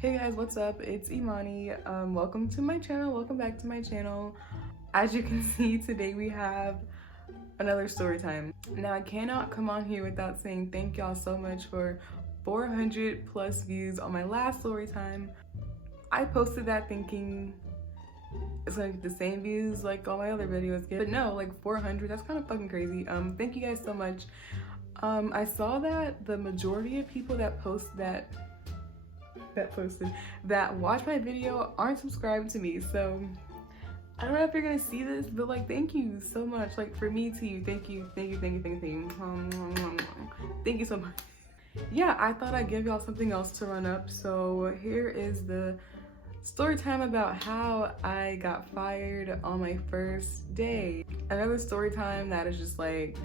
Hey guys, what's up? It's Imani. Welcome to my channel. Welcome back to my channel. As you can see, today we have another story time. Now, I cannot come on here without saying thank y'all so much for 400 plus views on my last story time. I posted that thinking it's gonna get the same views like all my other videos get, but no, like 400, that's kind of fucking crazy. Thank you guys so much. I saw that the majority of people that watch my video aren't subscribed to me, so I don't know if you're gonna see this, but like thank you so much, like for me to you, thank you thank you so much. Yeah, I thought I'd give y'all something else to run up, so here is the story time about how I got fired on my first day. Another story time that is just like,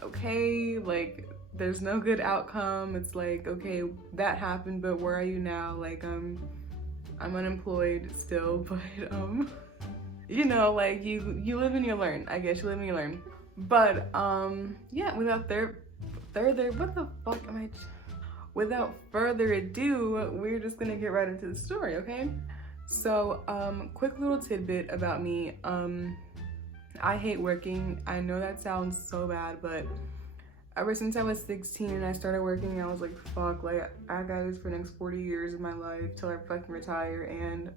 okay, like there's no good outcome. It's like, okay, that happened, but where are you now? Like, I'm unemployed still, but you know, like you live and you learn. I guess you live and you learn. But yeah, without without further ado, we're just gonna get right into the story, okay? So, quick little tidbit about me. I hate working. I know that sounds so bad, but ever since I was 16 and I started working, I was like, fuck, like I got this for the next 40 years of my life till I fucking retire. And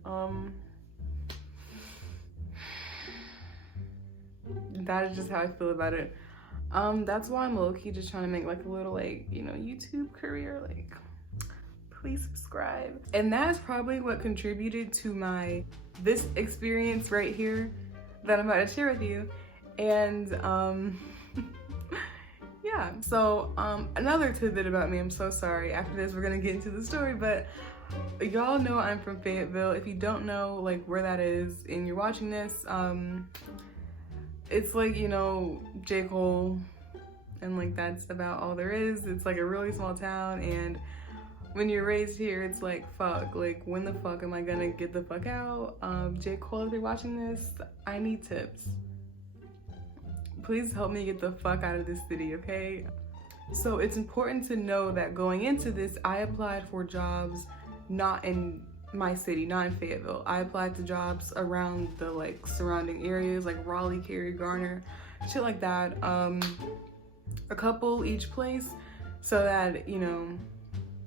that is just how I feel about it. That's why I'm low-key just trying to make like a little, like, you know, YouTube career. Like, please subscribe. And that's probably what contributed to this experience right here that I'm about to share with you. And yeah, so another tidbit about me, I'm so sorry. After this, we're gonna get into the story, but y'all know I'm from Fayetteville. If you don't know like where that is and you're watching this, it's like, you know, J. Cole, and like that's about all there is. It's like a really small town, and when you're raised here, it's like, fuck, like when the fuck am I gonna get the fuck out? J. Cole, if you're watching this, I need tips. Please help me get the fuck out of this city, okay? So it's important to know that going into this, I applied for jobs not in my city, not in Fayetteville. I applied to jobs around the like surrounding areas, like Raleigh, Cary, Garner, shit like that. A couple each place, so that, you know,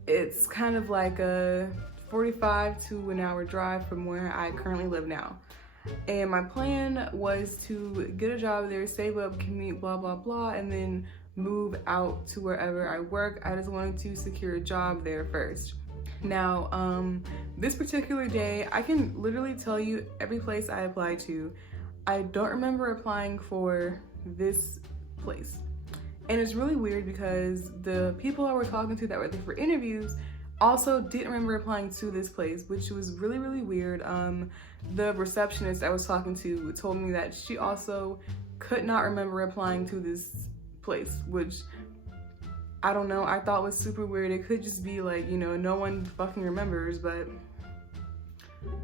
it's kind of like a 45 to an hour drive from where I currently live now. And my plan was to get a job there, save up, commute, blah, blah, blah, and then move out to wherever I work. I just wanted to secure a job there first. Now, this particular day, I can literally tell you every place I applied to. I don't remember applying for this place. And it's really weird because the people I were talking to that were there for interviews also didn't remember applying to this place, which was really, really weird. The receptionist I was talking to told me that she also could not remember applying to this place, which I don't know, I thought was super weird. It could just be like, you know, no one fucking remembers, but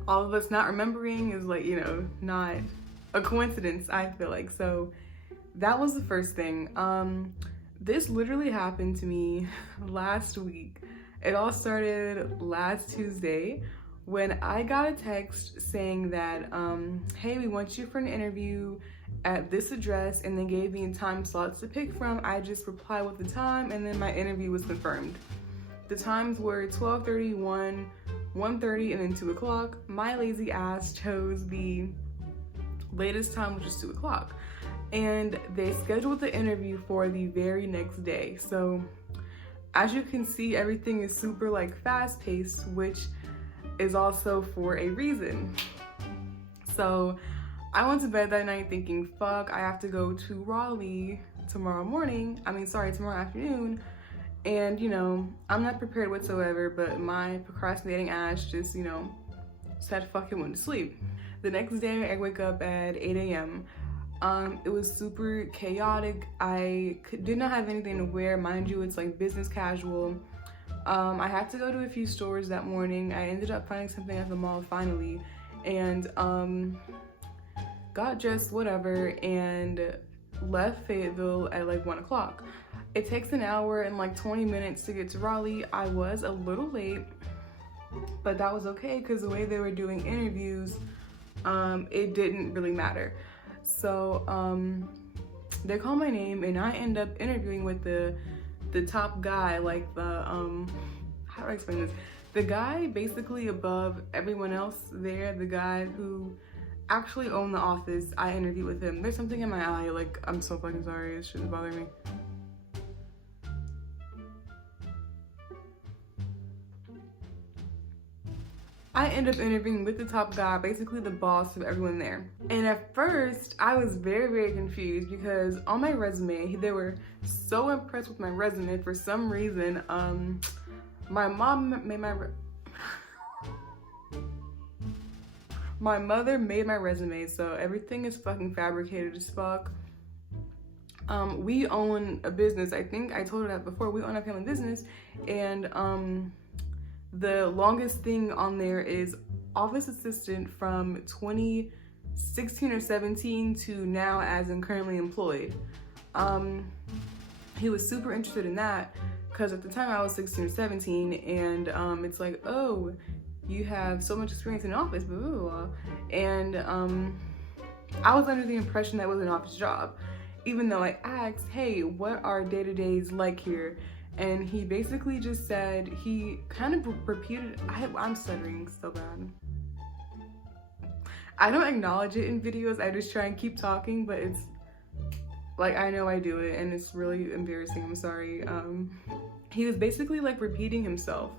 all of us not remembering is like, you know, not a coincidence, I feel like. So that was the first thing. This literally happened to me last week. It all started last Tuesday when I got a text saying that, hey, we want you for an interview at this address, and they gave me time slots to pick from. I just replied with the time, and then my interview was confirmed. The times were 12:30, 1:30, and then 2 o'clock. My lazy ass chose the latest time, which is 2 o'clock. And they scheduled the interview for the very next day. So as you can see, everything is super like fast paced, which is also for a reason. So I went to bed that night thinking, fuck, I have to go to Raleigh tomorrow afternoon. And, you know, I'm not prepared whatsoever, but my procrastinating ass just, you know, said fuck it, went to sleep. The next day I wake up at 8 a.m. It was super chaotic. I did not have anything to wear. Mind you, it's like business casual. I had to go to a few stores that morning. I ended up finding something at the mall finally, and got dressed, whatever, and left Fayetteville at like 1 o'clock. It takes an hour and like 20 minutes to get to Raleigh. I was a little late, but that was okay because the way they were doing interviews, it didn't really matter. So they call my name and I end up interviewing with the top guy, like the how do I explain this? The guy basically above everyone else there, the guy who actually owned the office. I interviewed with him. There's something in my eye, like, I'm so fucking sorry, it shouldn't bother me. I end up interviewing with the top guy, basically the boss of everyone there. And at first, I was very confused because on my resume, they were so impressed with my resume for some reason. My mom made my mother made my resume, so everything is fucking fabricated as fuck. We own a business. I think I told her that before. We own a family business, and the longest thing on there is office assistant from 2016 or 17 to now as in currently employed. He was super interested in that because at the time I was 16 or 17, and it's like, oh, you have so much experience in office, blah, blah, blah. And I was under the impression that was an office job, even though I asked, hey, what are day-to-days like here? And he basically just said, he kind of repeated, I'm stuttering so bad. I don't acknowledge it in videos, I just try and keep talking, but it's like, I know I do it and it's really embarrassing, I'm sorry. He was basically like repeating himself.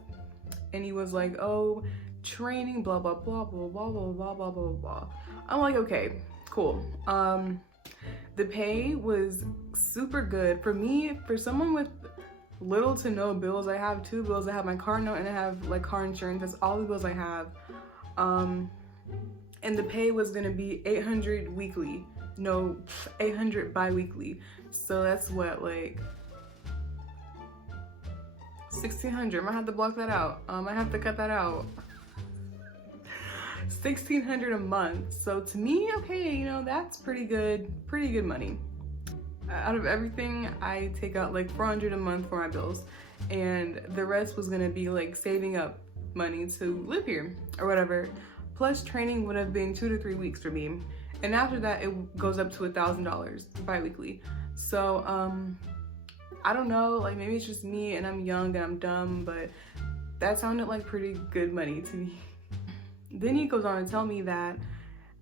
And he was like, oh, training, blah, blah, blah, blah, blah, blah, blah, blah, blah, blah. I'm like, okay, cool. The pay was super good. For me, for someone with little to no bills, I have 2 bills. I have my car note and I have like car insurance. That's all the bills I have. And the pay was gonna be $800 weekly. No, $800 bi-weekly. So that's what, like, $1,600. I might have to block that out. I have to cut that out. $1,600 a month. So to me, okay, you know, that's pretty good money. Out of everything, I take out like $400 a month for my bills, and the rest was gonna be like saving up money to live here or whatever. Plus training would have been 2 to 3 weeks for me. And after that, it goes up to $1,000 bi-weekly. So, I don't know, like maybe it's just me and I'm young and I'm dumb, but that sounded like pretty good money to me. Then he goes on to tell me that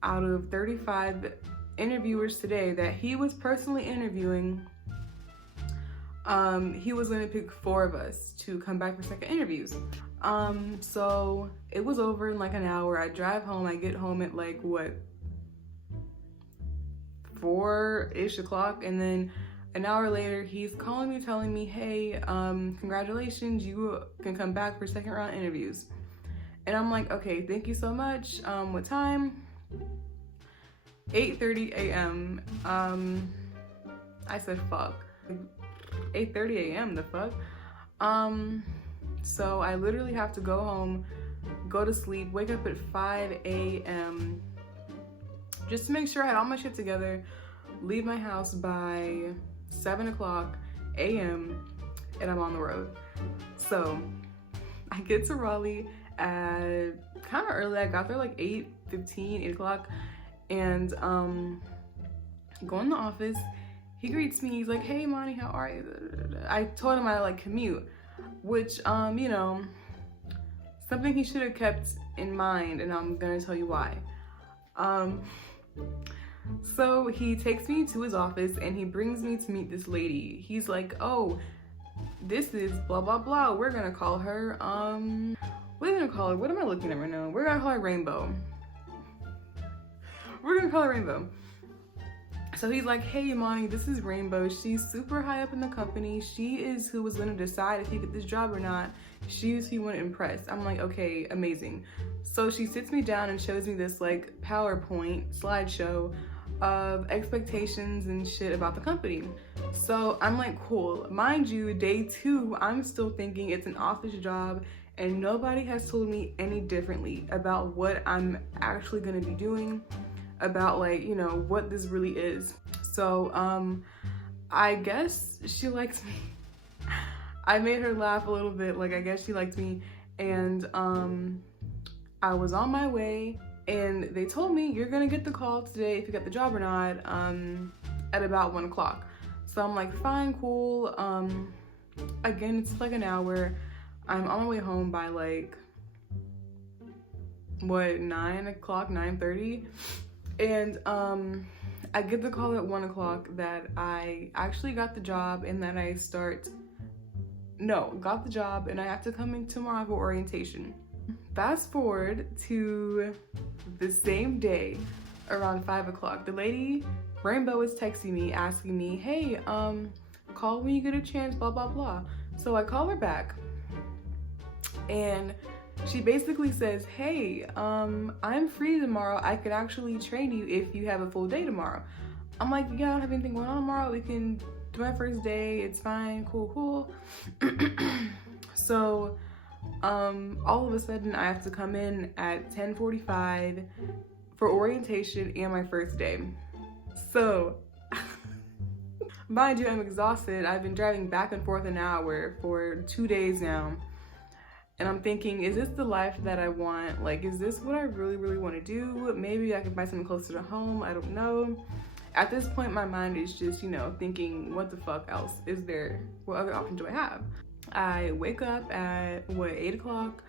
out of 35 interviewers today that he was personally interviewing, he was gonna pick 4 of us to come back for second interviews. So it was over in like an hour. I drive home, I get home at like what, 4-ish o'clock, and then an hour later, he's calling me, telling me, hey, congratulations, you can come back for second round interviews. And I'm like, okay, thank you so much. What time? 8:30 a.m. I said, fuck. 8:30 a.m., the fuck? So I literally have to go home, go to sleep, wake up at 5 a.m. just to make sure I had all my shit together, leave my house by 7 o'clock a.m. and I'm on the road. So I get to Raleigh at kind of early. I got there like 8:15, 8 o'clock, and go in the office. He greets me, he's like, hey Monty, how are you? I told him I like commute, which you know, something he should have kept in mind, and I'm gonna tell you why. So he takes me to his office and he brings me to meet this lady. He's like, oh, this is blah blah blah, we're gonna call her what are we gonna call her? What am I looking at right now? We're gonna call her Rainbow. We're gonna call her Rainbow. So he's like, hey Monty, this is Rainbow. She's super high up in the company. She is who was gonna decide if you get this job or not. She's who you want to impress. I'm like, okay, amazing. So she sits me down and shows me this like PowerPoint slideshow of expectations and shit about the company. So I'm like, cool. Mind you, day 2, I'm still thinking it's an office job and nobody has told me any differently about what I'm actually gonna be doing, about like, you know, what this really is. So I guess she likes me. I made her laugh a little bit, like I guess she liked me, And I was on my way, and they told me, you're gonna get the call today if you get the job or not, at about 1 o'clock. So I'm like, fine, cool. Again, it's like an hour. I'm on my way home by like, what, 9 o'clock, 9:30? And I get the call at 1 o'clock that I actually got the job and that I got the job and I have to come in tomorrow for orientation. Fast forward to the same day around 5 o'clock. The lady, Rainbow, is texting me, asking me, hey, call when you get a chance, blah, blah, blah. So I call her back and she basically says, hey, I'm free tomorrow. I could actually train you if you have a full day tomorrow. I'm like, yeah, I don't have anything going on tomorrow. We can do my first day. It's fine. Cool. So all of a sudden I have to come in at 10:45 for orientation and my first day. So mind you, I'm exhausted. I've been driving back and forth an hour for 2 days now. And I'm thinking, is this the life that I want? Like, is this what I really want to do? Maybe I can find something closer to home. I don't know. At this point, my mind is just, thinking, what the fuck else is there? What other option do I have? I wake up at, 8 o'clock?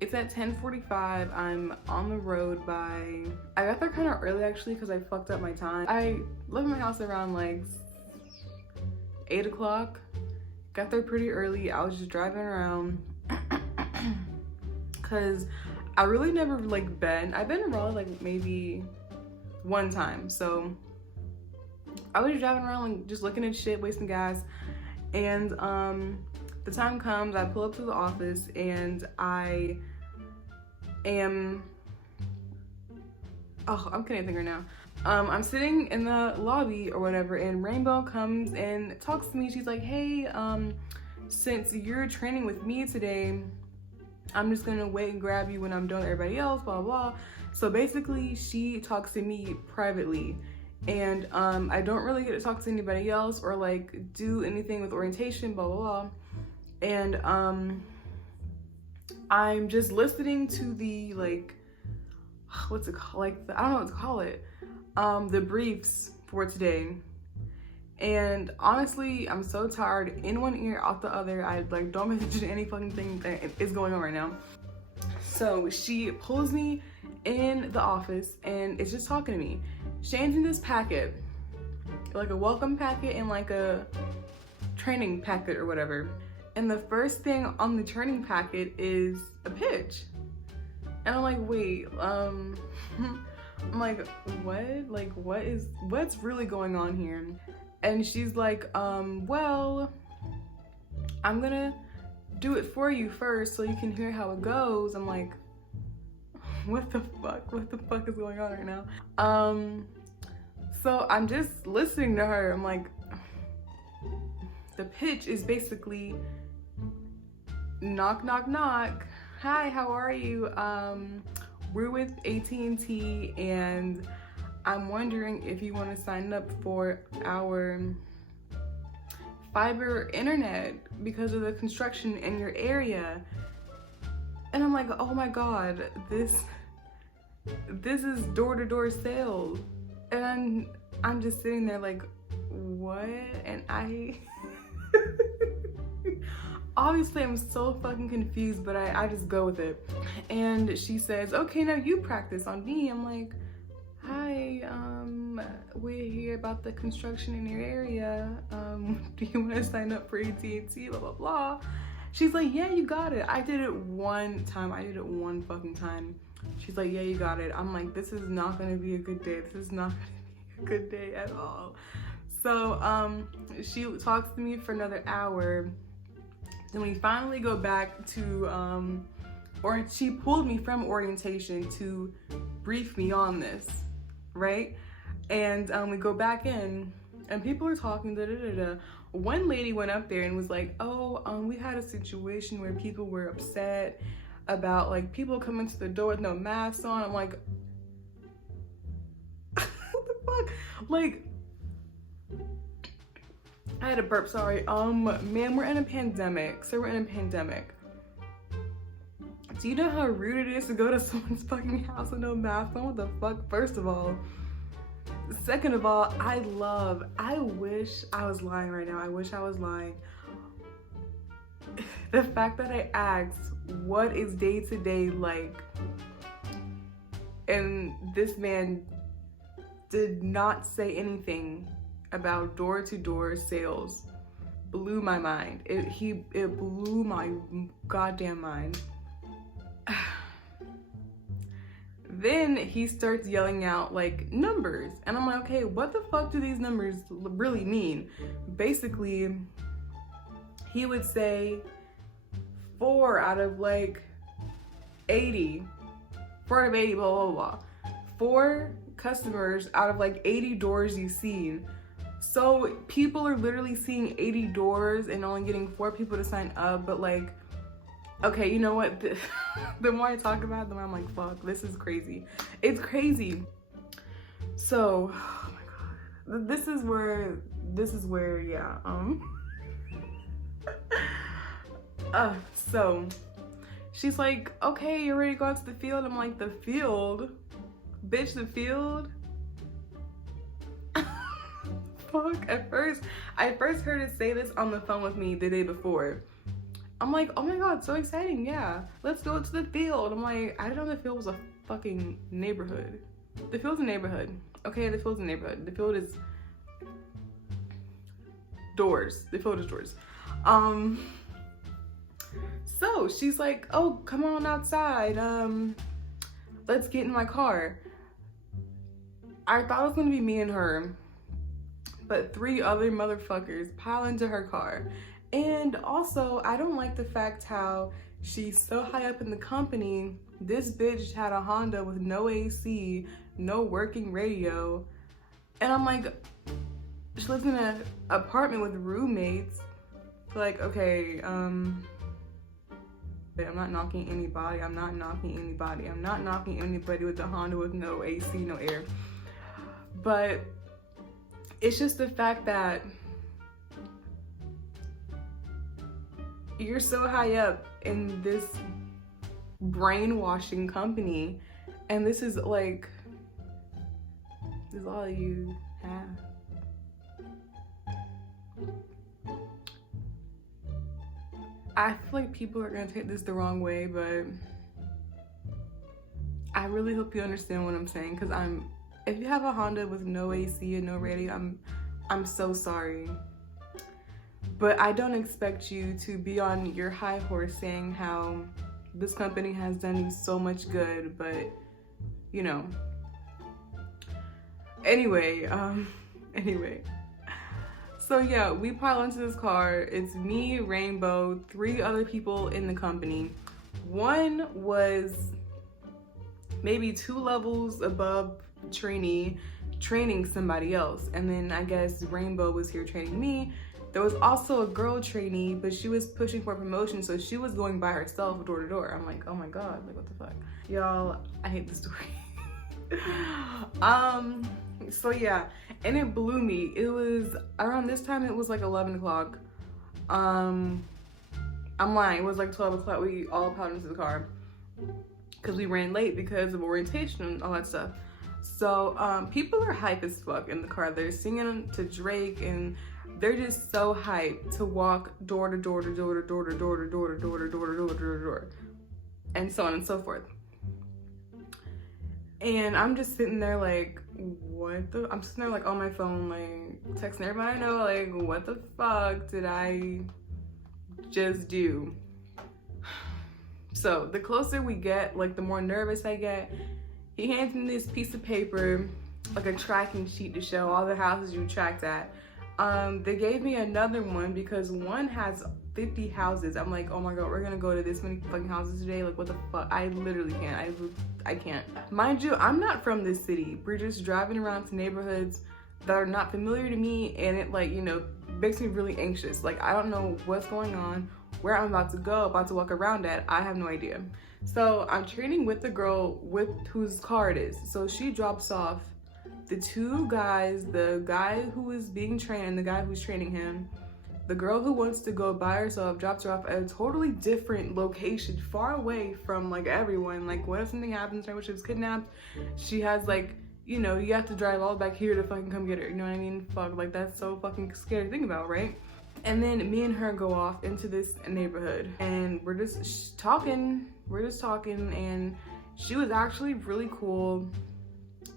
It's at 10:45. I'm on the road I got there kind of early actually because I fucked up my time. I left my house around like 8 o'clock. Got there pretty early. I was just driving around because I really never I've been in Raleigh like maybe one time. So I was just driving around just looking at shit, wasting gas. And the time comes, I pull up to the office and I can't even think right now. I'm sitting in the lobby or whatever, and Rainbow comes and talks to me. She's like, hey, since you're training with me today, I'm just gonna wait and grab you when I'm done with everybody else, blah, blah. So basically, she talks to me privately, and I don't really get to talk to anybody else or do anything with orientation, blah, blah, blah. And I'm just listening to the what's it called? I don't know what to call it. The briefs for today. And honestly, I'm so tired. In one ear, out the other. I don't pay attention to any fucking thing that is going on right now. So she pulls me in the office and is just talking to me. She hands me this packet, like a welcome packet and like a training packet or whatever. And the first thing on the training packet is a pitch. And I'm like, wait, I'm like, what? What's really going on here? And she's like, well, I'm gonna do it for you first so you can hear how it goes. I'm like, what the fuck? What the fuck is going on right now? So I'm just listening to her. I'm like, the pitch is basically knock, knock, knock. Hi, how are you? We're with AT&T and I'm wondering if you want to sign up for our fiber internet because of the construction in your area. And I'm like, oh my God, this is door-to-door sales. And I'm just sitting there like, what? And obviously I'm so fucking confused, but I just go with it. And she says, okay, now you practice on me. I'm like, hi, we're here about the construction in your area. Do you want to sign up for AT&T, blah, blah, blah. She's like, yeah, you got it. I did it one time. I did it one fucking time. She's like, yeah, you got it. I'm like, this is not going to be a good day. This is not going to be a good day at all. So she talks to me for another hour. Then we finally go back to, or she pulled me from orientation to brief me on this, right? And we go back in and people are talking, One lady went up there and was like, oh, we had a situation where people were upset about people coming to the door with no masks on. I'm like, what the fuck? I had a burp, sorry. Man, we're in a pandemic. So we're in a pandemic. Do you know how rude it is to go to someone's fucking house with no mask on? What the fuck, first of all? Second of all, I wish I was lying right now. I wish I was lying. The fact that I asked, what is day to day like? And this man did not say anything about door to door sales. Blew my mind. It blew my goddamn mind. Then he starts yelling out like numbers, and I'm like, okay, what the fuck do these numbers really mean? Basically, he would say 4 out of like 80, 4 out of 80, blah blah blah. 4 customers out of like 80 doors you've seen. So people are literally seeing 80 doors and only getting 4 people to sign up. But like, okay, you know what? The more I talk about it, the more I'm like, fuck, this is crazy. It's crazy. So, oh my God. This is where, yeah. So she's like, okay, you're ready to go out to the field? I'm like, the field? Bitch, the field? Fuck. I first heard her say this on the phone with me the day before. I'm like, oh my God, so exciting, yeah. Let's go to the field. I'm like, I didn't know the field was a fucking neighborhood. The field's a neighborhood. Okay, the field's a neighborhood. The field is doors. The field is doors. So she's like, oh, come on outside. Let's get in my car. I thought it was gonna be me and her, but 3 other motherfuckers pile into her car. And also, I don't like the fact how she's so high up in the company. This bitch had a Honda with no AC, no working radio. And I'm like, she lives in an apartment with roommates. Like, okay, I'm not knocking anybody. I'm not knocking anybody. I'm not knocking anybody with a Honda with no AC, no air. But it's just the fact that you're so high up in this brainwashing company, and this is like, this is all you have. I feel like people are gonna take this the wrong way, but I really hope you understand what I'm saying, because if you have a Honda with no AC and no radio, I'm so sorry. But I don't expect you to be on your high horse saying how this company has done you so much good, but you know. Anyway. So yeah, we pile into this car. It's me, Rainbow, 3 other people in the company. One was maybe 2 levels above trainee, training somebody else. And then I guess Rainbow was here training me. There was also a girl trainee, but she was pushing for promotion, so she was going by herself door to door. I'm like, oh my God, like what the fuck? Y'all, I hate this story. So yeah, and it blew me. It was around this time, it was like 11 o'clock. I'm lying, it was like 12 o'clock. We all piled into the car because we ran late because of orientation and all that stuff. So people are hype as fuck in the car. They're singing to Drake, and they're just so hyped to walk door to door to door to door to door to door to door to door to door to door to door, and so on and so forth. And I'm just sitting there like, what the? I'm sitting there like on my phone, like texting everybody I know, like, what the fuck did I just do? So the closer we get, like the more nervous I get. He hands me this piece of paper, like a tracking sheet to show all the houses you tracked at. They gave me another one because one has 50 houses. I'm like, oh my God, we're gonna go to this many fucking houses today? Like, what the fuck? I literally can't. I can't. Mind you, I'm not from this city. We're just driving around to neighborhoods that are not familiar to me, and it, like, you know, makes me really anxious. Like, I don't know what's going on, where I'm about to walk around at. I have no idea. So I'm training with the girl with whose car it is. So she drops off the 2 guys, the guy who is being trained and the guy who's training him. The girl who wants to go by herself drops her off at a totally different location, far away from like everyone. Like, what if something happens to her when she was kidnapped? She has like, you know, you have to drive all back here to fucking come get her. You know what I mean? Fuck, like that's so fucking scary to think about, right? And then me and her go off into this neighborhood, and we're just talking. And she was actually really cool.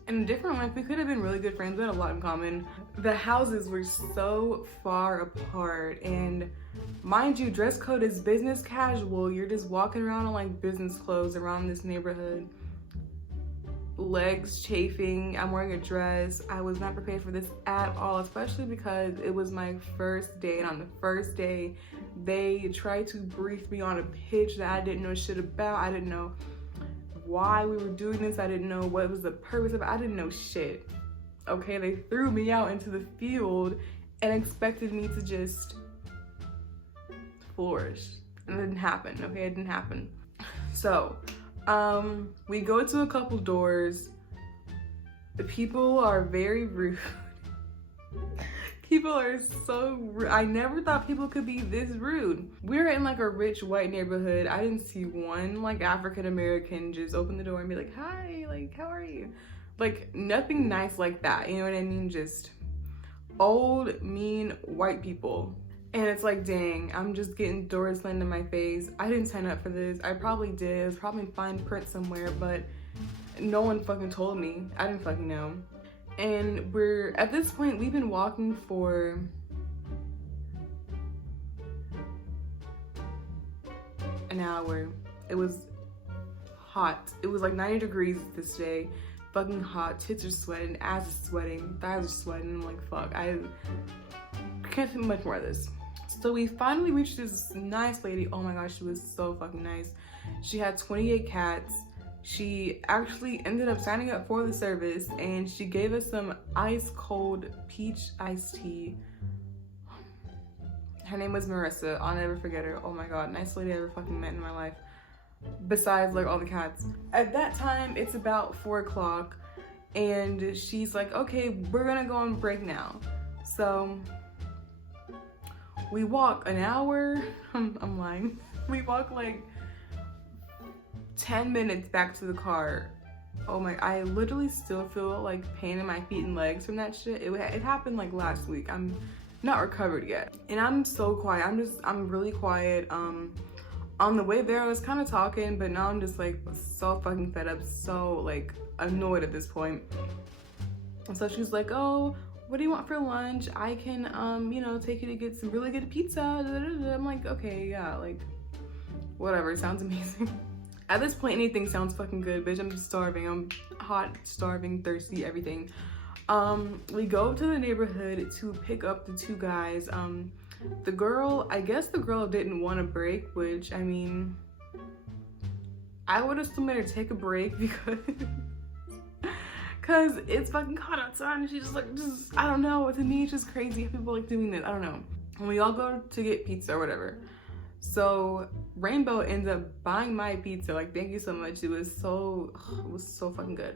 In a different life, we could have been really good friends. We had a lot in common. The houses were so far apart, and mind you, dress code is business casual. You're just walking around in like business clothes around this neighborhood. Legs chafing, I'm wearing a dress. I was not prepared for this at all, especially because it was my first day, and on the first day they tried to brief me on a pitch that I didn't know shit about. I didn't know why we were doing this. I didn't know what was the purpose of it. I didn't know shit. Okay, they threw me out into the field and expected me to just flourish, and it didn't happen. Okay, it didn't happen. So we go to a couple doors. The people are very rude. People are so rude. I never thought people could be this rude. We're in like a rich white neighborhood. I didn't see one like African American just open the door and be like, hi, like, how are you? Like, nothing nice like that, you know what I mean? Just old, mean white people. And it's like, dang, I'm just getting doors slammed in my face. I didn't sign up for this. I probably did. It was probably fine print somewhere, but no one fucking told me. I didn't fucking know. And we're, at this point, we've been walking for an hour. It was hot. It was like 90 degrees this day. Fucking hot. Tits are sweating, ass is sweating, thighs are sweating. I'm like, fuck, I can't think much more of this. So we finally reached this nice lady. Oh my gosh, she was so fucking nice. She had 28 cats. She actually ended up signing up for the service, and she gave us some ice cold peach iced tea. Her name was Marissa. I'll never forget her. Oh my god, nicest lady I ever fucking met in my life. Besides like all the cats. At that time, it's about 4 o'clock, and she's like, okay, we're gonna go on break now. So we walk an hour. I'm lying. We walk like 10 minutes back to the car. Oh my, I literally still feel like pain in my feet and legs from that shit. It happened like last week. I'm not recovered yet. And I'm so quiet. I'm really quiet. On the way there, I was kind of talking, but now I'm just like so fucking fed up, so like annoyed at this point. And so she's like, oh, what do you want for lunch? I can, you know, take you to get some really good pizza. I'm like, okay, yeah, like, whatever, sounds amazing. At this point, anything sounds fucking good, bitch. I'm just starving. I'm hot, starving, thirsty, everything. We go to the neighborhood to pick up the 2 guys. The girl, I guess the girl didn't want a break, which, I mean, I would assume let her take a break because it's fucking hot outside, and she's just like, I don't know, to me it's just crazy how people like doing this. I don't know. And we all go to get pizza or whatever. So Rainbow ends up buying my pizza. Like, thank you so much. It was so fucking good.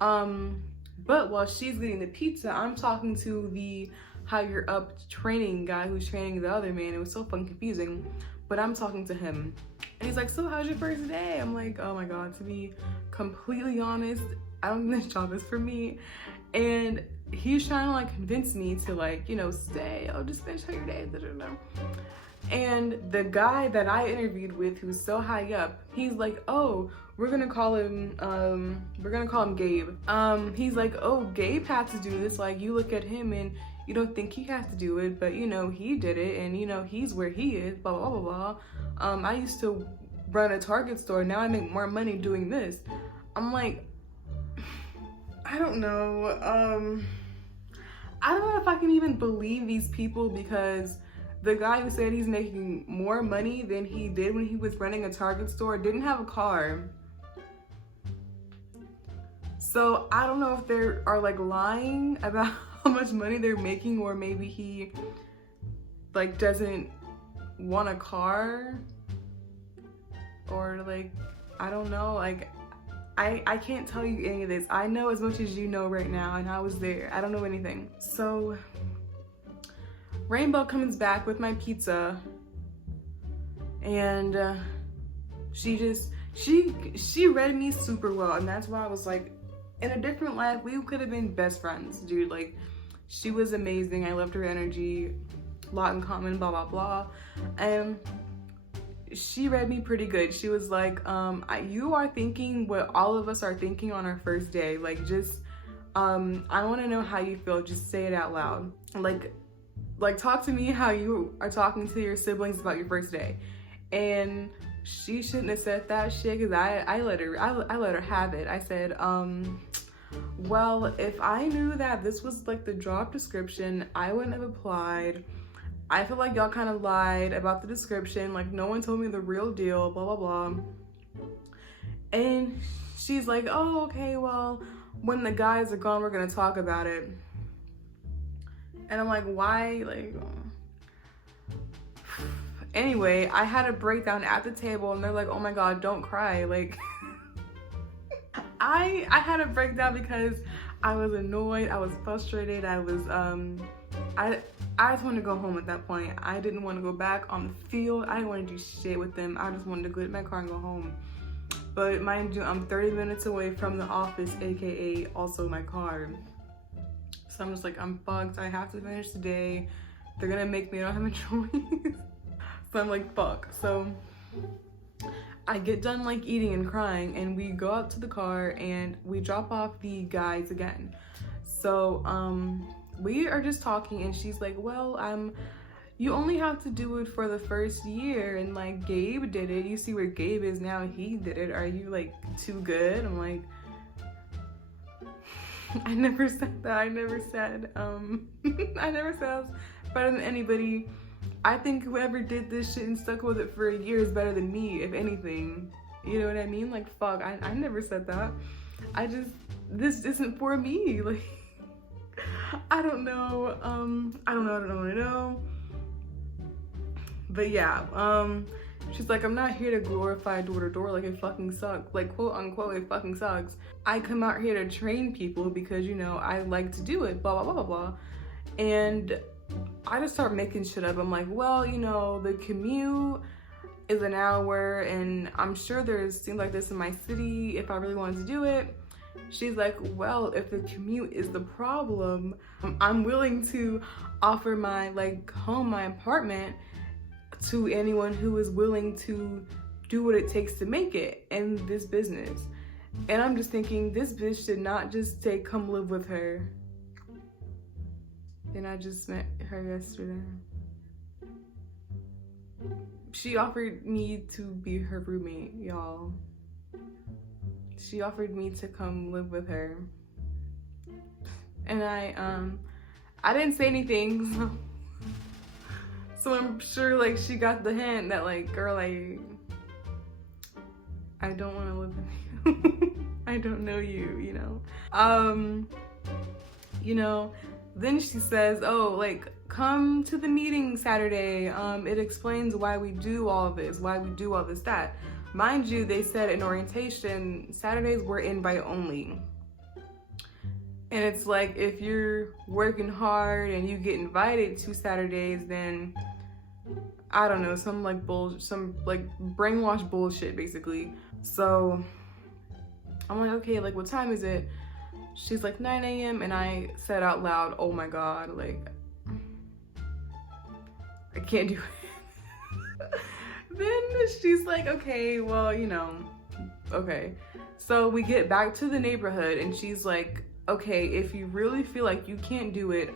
But while she's getting the pizza, I'm talking to the higher up training guy who's training the other man. It was so fucking confusing, but I'm talking to him, and he's like, so how's your first day? I'm like, oh my god, to be completely honest, I don't think this job is for me. And he's trying to like convince me to like, you know, stay. Oh, just finish out your day. And the guy that I interviewed with, who's so high up, he's like, oh, we're gonna call him Gabe. He's like, oh, Gabe had to do this. Like, you look at him and you don't think he has to do it, but you know, he did it, and you know, he's where he is, blah, blah, blah, blah. I used to run a Target store. Now I make more money doing this. I'm like, I don't know. I don't know if I can even believe these people, because the guy who said he's making more money than he did when he was running a Target store didn't have a car. So I don't know if they are like lying about how much money they're making, or maybe he like doesn't want a car, or like, I don't know. Like, I can't tell you any of this. I know as much as you know right now, and I was there. I don't know anything. So Rainbow comes back with my pizza, and she read me super well, and that's why I was like, in a different life we could have been best friends, dude. Like, she was amazing. I loved her energy, a lot in common, blah blah blah. And she read me pretty good. She was like, you are thinking what all of us are thinking on our first day. Like, just I want to know how you feel. Just say it out loud. Like talk to me how you are talking to your siblings about your first day. And she shouldn't have said that shit, because I let her have it. I said, well, if I knew that this was like the job description, I wouldn't have applied. I feel like y'all kind of lied about the description. Like, no one told me the real deal, blah blah blah. And she's like, oh, okay, well, when the guys are gone, we're gonna talk about it. And I'm like, why? Like, anyway, I had a breakdown at the table, and they're like, oh my god, don't cry. Like, I had a breakdown because I was annoyed, I was frustrated, I just wanted to go home at that point. I didn't want to go back on the field. I didn't want to do shit with them. I just wanted to go to my car and go home. But mind you, I'm 30 minutes away from the office, aka also my car. So I'm just like, I'm fucked. I have to finish the day. They're gonna make me, I don't have a choice. So I'm like, fuck. So I get done like eating and crying, and we go out to the car and we drop off the guys again. So we are just talking, and she's like, well, you only have to do it for the first year, and like Gabe did it. You see where Gabe is now, he did it. Are you like too good? I'm like, I never said that. I never said I was better than anybody. I think whoever did this shit and stuck with it for a year is better than me, if anything. You know what I mean? Like, fuck, I never said that. This isn't for me. Like, I don't know. I don't know. But yeah, she's like, I'm not here to glorify door to door. Like, it fucking sucks. Like, quote unquote, it fucking sucks. I come out here to train people because, you know, I like to do it, blah, blah, blah, blah, blah. And I just start making shit up. I'm like, well, you know, the commute is an hour, and I'm sure there's things like this in my city if I really wanted to do it. She's like, well, if the commute is the problem, I'm willing to offer my home, my apartment, to anyone who is willing to do what it takes to make it in this business. And I'm just thinking, this bitch did not just say come live with her. And I just met her yesterday. She offered me to be her roommate, y'all. She offered me to come live with her. And I didn't say anything. So I'm sure like she got the hint that like, girl, I don't want to live with you. I don't know you, you know. You know, then she says, oh, like, come to the meeting Saturday. It explains why we do all this, that. Mind you, they said in orientation, Saturdays were invite only. And it's like, if you're working hard and you get invited to Saturdays, then I don't know, some brainwash bullshit, basically. So I'm like, okay, like, what time is it? She's like, 9 a.m. And I said out loud, oh my God, like, I can't do it. Then she's like, okay, well, you know, okay. So we get back to the neighborhood, and she's like, okay, if you really feel like you can't do it,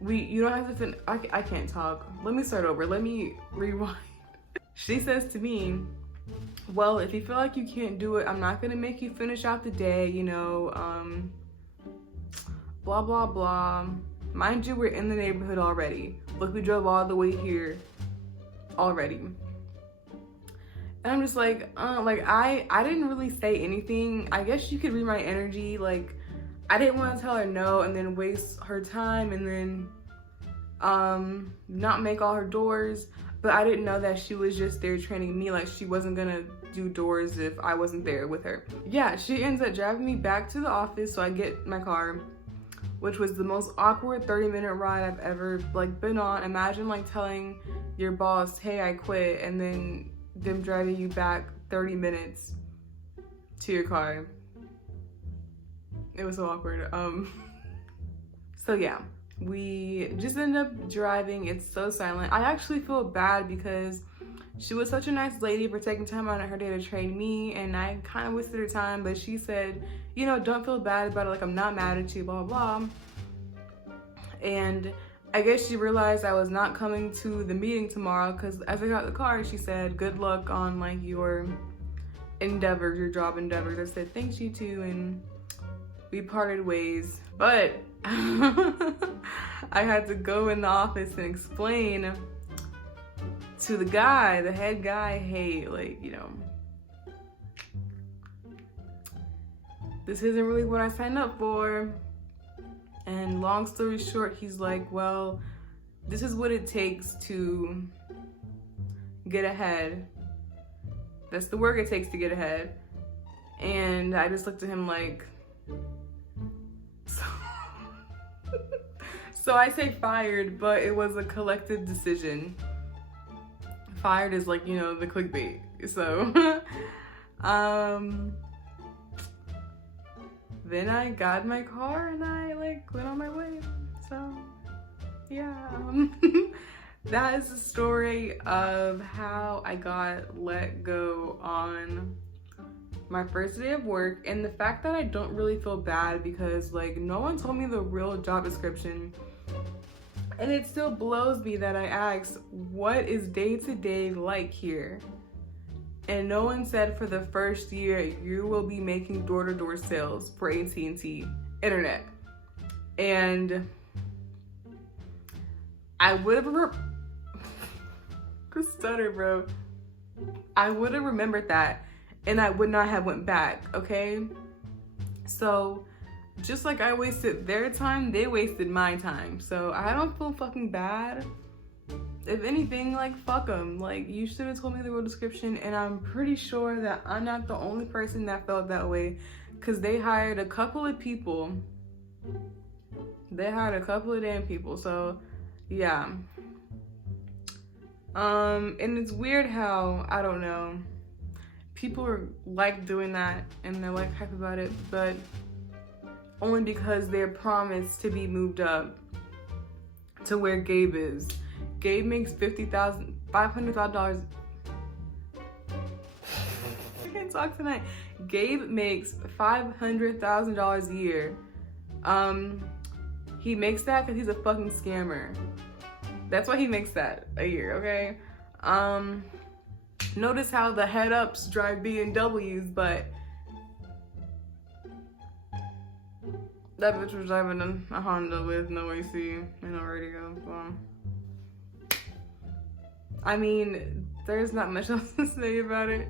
you don't have to I can't talk. Let me start over. Let me rewind. She says to me, well, if you feel like you can't do it, I'm not gonna make you finish out the day, you know, blah, blah, blah. Mind you, we're in the neighborhood already. Look, we drove all the way here already. And I'm just like, I didn't really say anything. I guess you could read my energy. Like, I didn't want to tell her no and then waste her time and then not make all her doors. But I didn't know that she was just there training me. Like, she wasn't gonna do doors if I wasn't there with her. Yeah, she ends up driving me back to the office, so I get my car. which was the most awkward 30-minute ride I've ever like been on. Imagine like telling your boss, hey, I quit, and then them driving you back 30 minutes to your car. It was so awkward. So yeah, we just ended up driving. It's so silent. I actually feel bad because she was such a nice lady for taking time out of her day to train me, and I kind of wasted her time, but she said, you know, don't feel bad about it, like I'm not mad at you, blah, blah, blah. And I guess she realized I was not coming to the meeting tomorrow, because as I got in the car, she said, good luck on like your endeavors, your job endeavors. I said, thanks, you too, and we parted ways. But I had to go in the office and explain to the guy, the head guy, hey, like, you know, this isn't really what I signed up for. And long story short, he's like, well, this is what it takes to get ahead. That's the work it takes to get ahead. And I just looked at him like, so I say fired, but it was a collective decision. Fired is like, you know, the clickbait. So then I got in my car and I like went on my way. So yeah, that is the story of how I got let go on my first day of work. And the fact that I don't really feel bad because like no one told me the real job description. And it still blows me that I asked, what is day-to-day like here? And no one said for the first year, you will be making door-to-door sales for AT&T internet. And I would have, stutter, bro. I would have remembered that and I would not have went back, okay? So, just like I wasted their time, they wasted my time. So I don't feel fucking bad. If anything, like, fuck them. Like, you should have told me the real description, and I'm pretty sure that I'm not the only person that felt that way, because they hired a couple of people. They hired a couple of damn people, so yeah. And it's weird how, I don't know, people are like doing that and they're like hype about it, but only because they're promised to be moved up to where Gabe is. Gabe makes $500,000. I can't talk tonight. Gabe makes $500,000 a year. He makes that because he's a fucking scammer. That's why he makes that a year, okay? Notice how the head ups drive BMWs, but that bitch was driving a Honda with no AC and no radio. Well, I mean, there's not much else to say about it.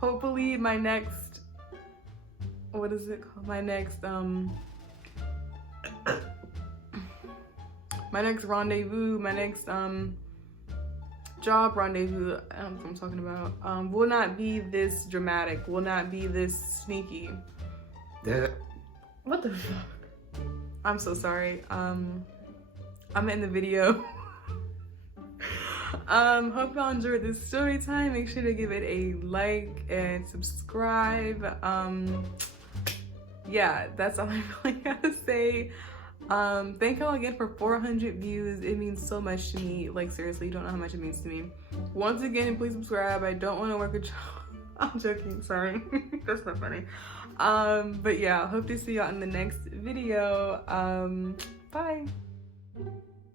Hopefully my next, what is it called? My next rendezvous, my next job rendezvous, I don't know what I'm talking about, will not be this dramatic, will not be this sneaky. What the fuck? I'm so sorry. I'm in the video. Hope y'all enjoyed this story time. Make sure to give it a like and subscribe. Yeah, that's all I really gotta say. Thank y'all again for 400 views. It means so much to me. Like, seriously, you don't know how much it means to me. Once again, please subscribe. I don't want to work a job. I'm joking, sorry. That's not funny. But yeah, hope to see y'all in the next video. Bye.